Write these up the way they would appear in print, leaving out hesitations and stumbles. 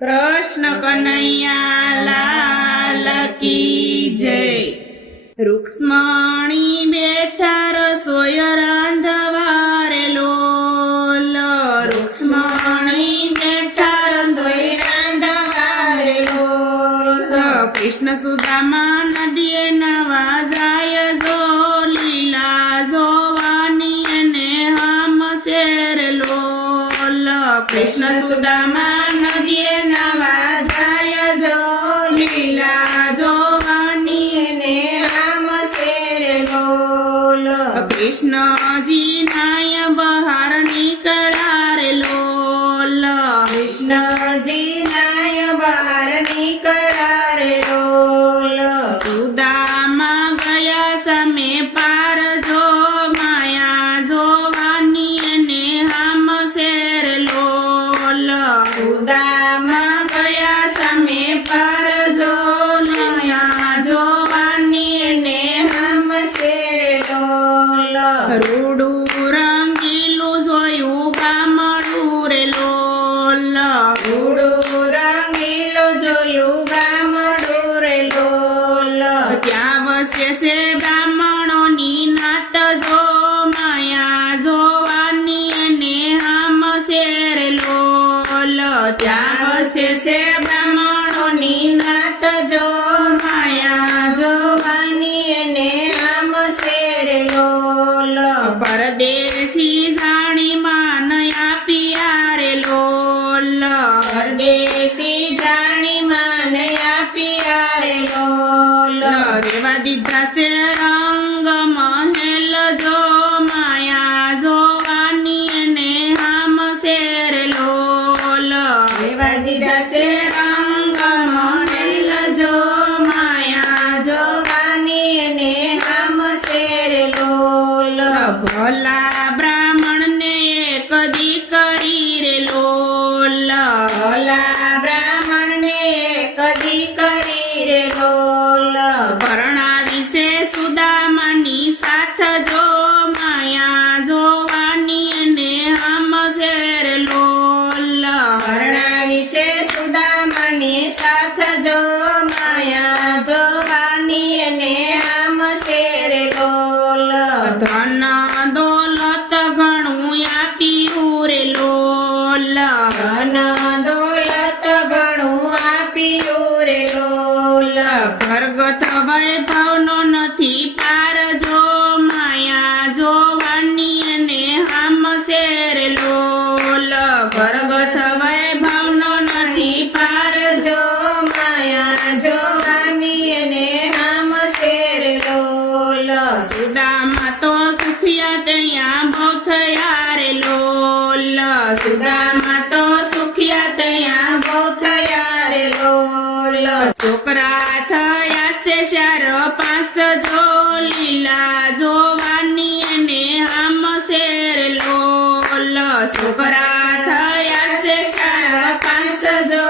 કૃષ્ણ કનૈયા લાલ કી જય। રૂક્ષ્મણી બેઠા રસોઈ રાંધવા રે લોલ। રૂક્ષ્મણી બેઠા રસોઈ રાંધવા રે લોલ। કૃષ્ણ સુદામા નદીએ નવા જાય જો લીલા જોવાની અને હમ શેર લોલ। કૃષ્ણ સુદામા નદીએ નવા જાય જો લીલા જોવાની અને હમ શેર લોલ। કૃષ્ણજી નાય બહાર નીકળ્યા રે લોલ। કૃષ્ણજી નાય બહાર નીકળ્યા રે લોલ। સુદામા ગયા સામે પાર જો માયા જોવાની અને હમ શેર લોલ। સુદામા ગયા સામે પાર જો માયા જોવાની અને હમ શેર લોલ। રૂડું રંગીલું જોયું ગામડું રે લોલ। રૂડું રંગીલું જોયું ગામડું રે લોલ। ત્યાં વસે છે બ્રાહ્મણોની નાત જો માયા જોવાની અને હમ શેર લોલ। ત્યાં વસે છે બ્રાહ્મણોની નાત જો માયા જોવાની અને હમ શેર લોલ। પરદેશી જાણી માન આપ્યા રે લોલ। પરદેશી જાણી માન આપ્યા રે લોલ। રેવા દીધા છે રંગ મહેલ જો માયા જોવાની અને હમ શેર લોલ। રેવા દીધા છે રંગ મહેલ જો માયા જોવાની અને હમ શેર લોલ। ભલા બ્રાહ્મણને એક દીકરી રે લોલ। ભલા બ્રાહ્મણને એક દીકરી રે લોલ। પરણાવી છે સુદામાની સાથ જો માયા જોવાની અને હમ શેર લોલ। પરણાવી છે સુદામાની સાથ જો માયા જોવાની અને હમ શેર લોલ। ધન દોલત ઘણું આપ્યું રે લોલ। ધન દોલત ઘણું આપ્યું રે લોલ। ઘરગથ વૈભવનો નથી પાર જો માયા જોવાની અને હમ શેર લોલ। ઘરગથ વૈભવનો નથી પાર જો માયા જોવાની અને હમ શેર લોલ। સુદામા તો સુખિયા ત્યાં બહુ થયા રે લોલ। સુદામા તો સુખિયા ત્યાં બહુ થયા રે લોલ। છોકરા થયા છે 4-5 જો લીલા જોવાની અને હમ શેર લોલ। છોકરા થયા છે 4-5 જો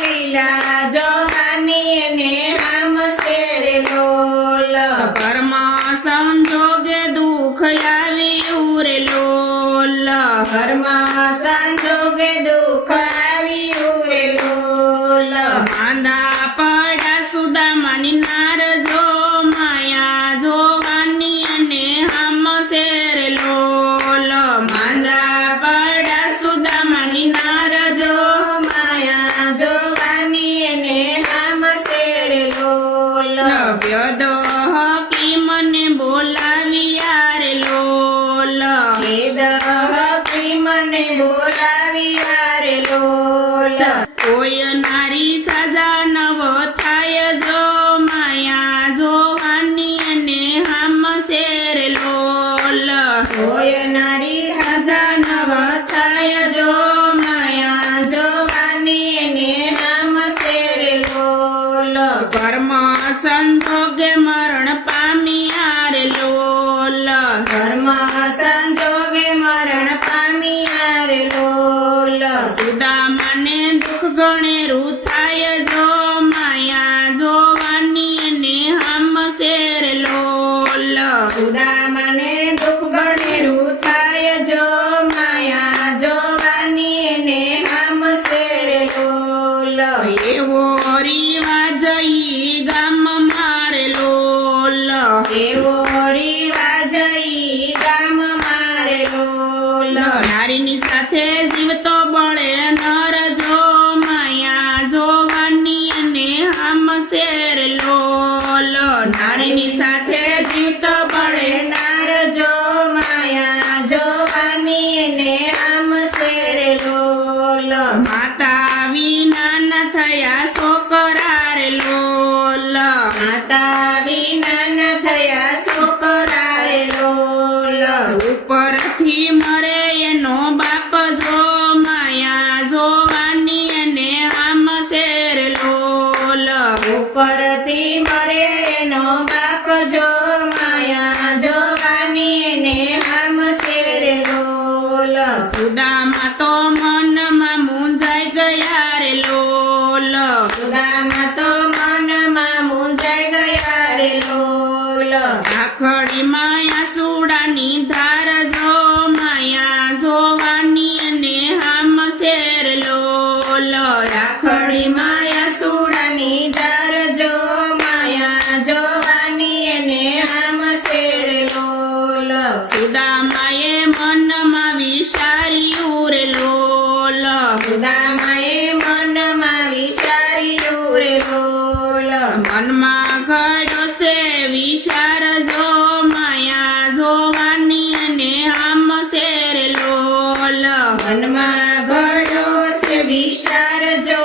લીલા જોવાની અને હમ શેર લોલ। કર્મ સંજોગે દુઃખ આવ્યું રે લોલ। કર્મ સંજોગે દુઃખ આવ્યું રે લોલ। માંદા પડ્યા સુદામાની નાર જો માયા જોવાની અને હમ શેર લોલ। માંદા પડ્યા સુદામાની નાર જો માયા જોવાની અને હમ શેર લોલ। વ્યદ હકીમને બોલાવ્યા રે લોલ। વેદ હકીમને બોલાવ્યા રે લોલ। કોઈ નારી સાજા નવ થાય જો માયા જોવાની અને હમ શેર લોલ। કોઈ નારી સાજા નવ થાય જો માયા જોવાની અને હમ શેર લોલ। કર્મ સંજોગે મરણ પામ્યા રે લોલ। કર્મ સંજોગે મરણ પામ્યા રે લોલ। સુદામાને દુઃખ ગણેરું થાય જો માયા જોવાની અને હમ શેર લોલ। સુદામાને દુઃખ ગણેરું થાય જો માયા જોવાની અને હમ શેર લોલ। એવો રિવાજ ઈ ગામ મારે લોલ એવો રિવાજ ઈ ગામ મારે લોલ નારીની સાથે જીવતો બળે નર જો માયા જોવાની અને આમ શેર લોલ નારીની સાથે જીવતો બળે નાર જો માયા જોવાની ને આમ શેર લોલ માતા વિના ન થયા છોકરા રે લોલ માતા વિના ન થયા છોકરા રે લોલ ઉપરથી મરે એનો બાપ જો માયા જોવાની અને આમ શેર લોલ ઉપરથી મરે એનો બાપ જો માયા જોવાની ને આમ શેર લોલ સુદામા તો મનમાં મૂંઝાઈ ગયા રે લોલ સુદામા તો મનમાં મૂંઝાઈ ગયા રે લોલ આખડી માયા સુડાની ધાર જો માયા જોવાની અને આમ શેર લોલ રાખડી માયા સુડાની ધાર જો માયા જોવાની ને આમ શેર લોલ સુદામાએ મનમાં વિચાર્યું રે લોલ સુદામાએ મનમાં વિચાર્યું રે લોલ મનમાં ઘડ્યો છે વિચાર જો માયા જોવાની અને આમ શેર લોલ મનમાં ઘડો છે વિચાર જો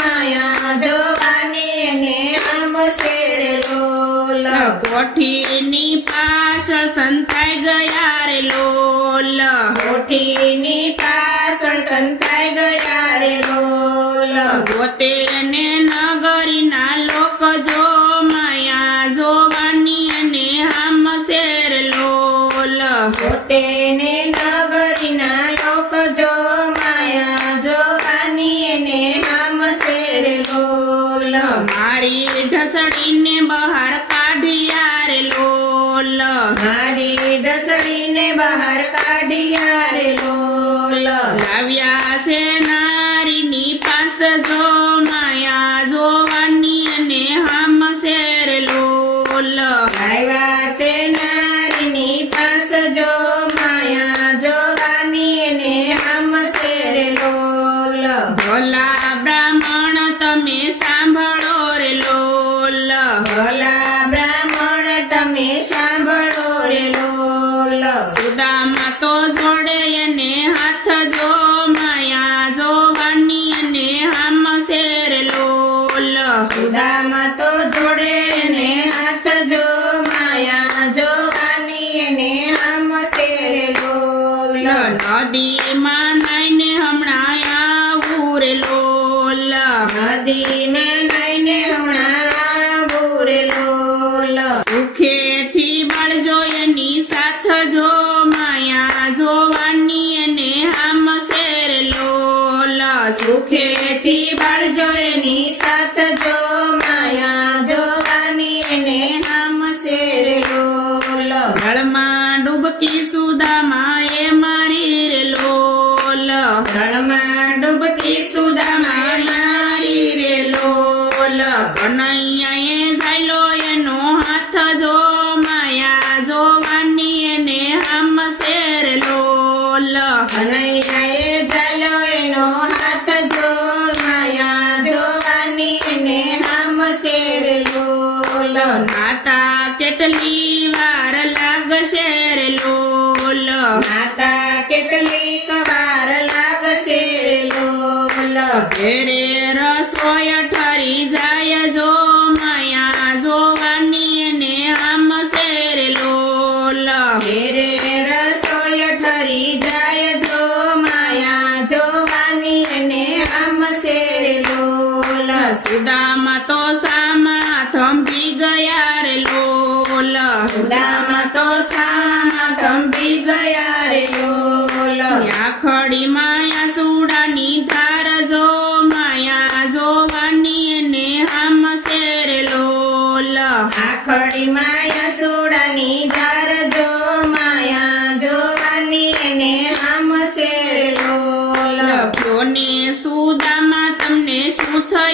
માયા જોવાની ને આમ શેર લોલ કોઠીની પાછળ સંતાઈ ગયા રે લોલ કોઠીની પાછળ સંતાઈ ગયા રે લોલ પોતે ને નગરીના લોક જો માયા જોવાની અને આમ શેર લોલ પોતે ને નગરીના લોક જો માયા જોવાની ને આમ શેર લોલ મારી ઢસડીને બહાર કાઢ્યા રે લોલ મારી ડસડીને બહાર કાઢ્યા રે લોલ લાવ્યા છે નારીની પાસ જો માયા જોવાની અને આમ શેર લોલ લાવ્યા છે નારીની પાસ જો માયા જોવાની ને આમ શેર લોલ ભોલા બ્રાહ્મણ તમે સાંભળો રે લોલ ભલા બ્રાહ્મણ તમે સાંભળો રે લોલ સુદામા તો જોડે એને હાથ જો માયા જોવાની અને આમ શેર લોલ સુદામા તો જોડે ને હાથ જો માયા જોવાની ને આમ શેર લોલ નદીમાં નાઈને હમણાં આવું રે લોલ નદીને નઈને હમણાં આવું રે લોલ સુખેથી બાળજો એની સાથ જો માયા જોવાની અને આમ શેર લોલ સુખેથી બાળજો એની સાથ જો માયા જોવાની ને આમ શેર લોલ જળમાં ડૂબકી સુદામા એ મારી રે લોલ જળમાં ડૂબકી સુદામા મારી રે લોલ કનૈયાએ ઝાલ્યો એનો હાથ જો માયા જોવાની અને આમ શેર લોલ કનૈયાએ ઝાલ્યો એનો હાથ જો માયા જોવાની ને આમ શેર લોલ માતા કેટલી વાર લાગશે રે લોલ માતા કેટલીક વાર લાગશે રે લોલ ઘેરે રસોઈ ઠરી જાય જો માયા જોવાની અને આમ શેર લોલ ઘેરે રસોઈ ઠરી જાય જો માયા જોવાની ને આમ શેર લોલ સુદામા તો સામા થંભી ગયા રે લોલ સુદામા તો સામા થંભી ગયા રે લોલ આખડી માયા સુડાની ધાર જો માયા જોવાની અને આમ શેર લોલ આખડી માયા સોડાની ધાર જો માયા જોવાની ને આમ શેર લોલ લખ્યો ને સુદામા તમને શું થયું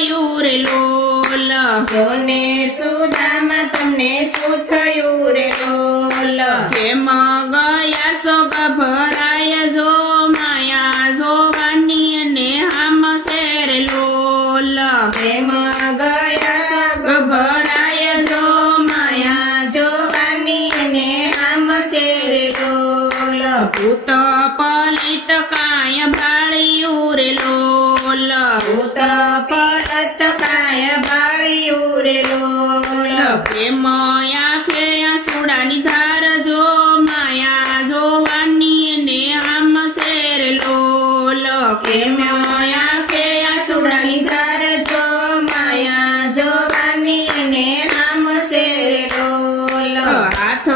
પડત કાય બાળ્યું રે લોલ પ્રેમ આંખે આંસુડાની ધાર જો માયા જોવાની એને આમ શેર લોલ કેમ આંખે આંસુડાની ધાર જો માયા જોવાની એને આમ શેર લોલ હાથ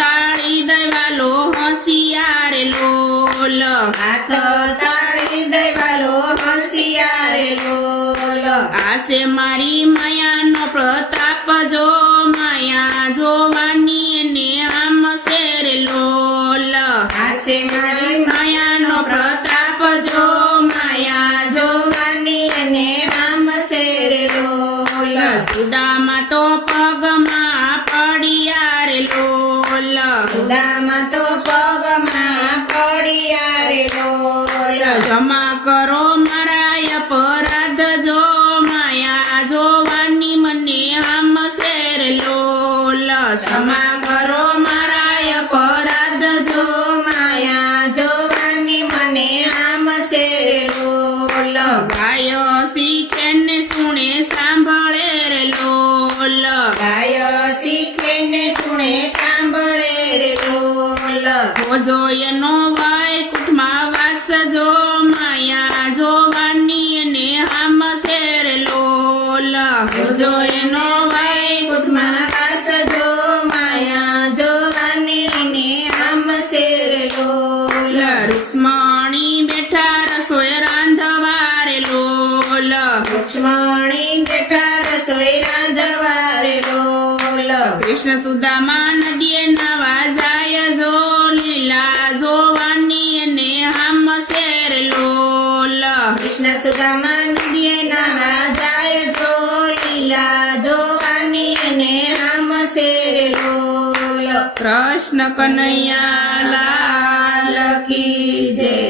તાળી દઈવાલો હોશિયાર લોલ હાથ તાળી દઈવાલો હોશિયાર લોલ આસે મારી માયાનો પ્રતાપ જો માયા જોવાની એને આમ શેર લોલ આસે મારી માયાનો પ્રતાપ જો માયા જોવાની એને આમ શેર લોલ સુદામાં તો પગમાં પડ્યા રે લોલ સુદામાં તો પગમાં પડ્યા રે લોલ ક્ષમા કરો મારા અપરાધ જો માયા જોવાની મને આમ શેર લોલ ક્ષમા કરો મારા અપરાધ જો માયા જોવાની મને આમ શેર લોલ ગાય શીખે ને સુણે સાંભળે રે લોલ ગાય શીખે ને સુણે સાંભળે રે લોલ જોજો એનો વૈકુંઠમાં વાસ જો માયા જોવાની એને આમ શેર લોલ જોજો એનો વૈકુંઠમાં વાસ જો માયા જોવાની એને આમ શેર લોલ રૂક્ષ્મણી બેઠા રસોઈ રાંધવા રે લોલ લક્ષ્મણી બેઠા રસોઈ રાંધવા રે લોલ કૃષ્ણ સુદામા નદીએ નાવા જાય જો લીલા જોવાની એને આમ શેર લોલ કૃષ્ણ સુદામા નદીએ નાવા જાય જો લીલા જોવાની એને આમ શેર લોલ કૃષ્ણ કનૈયા લાલ કી જય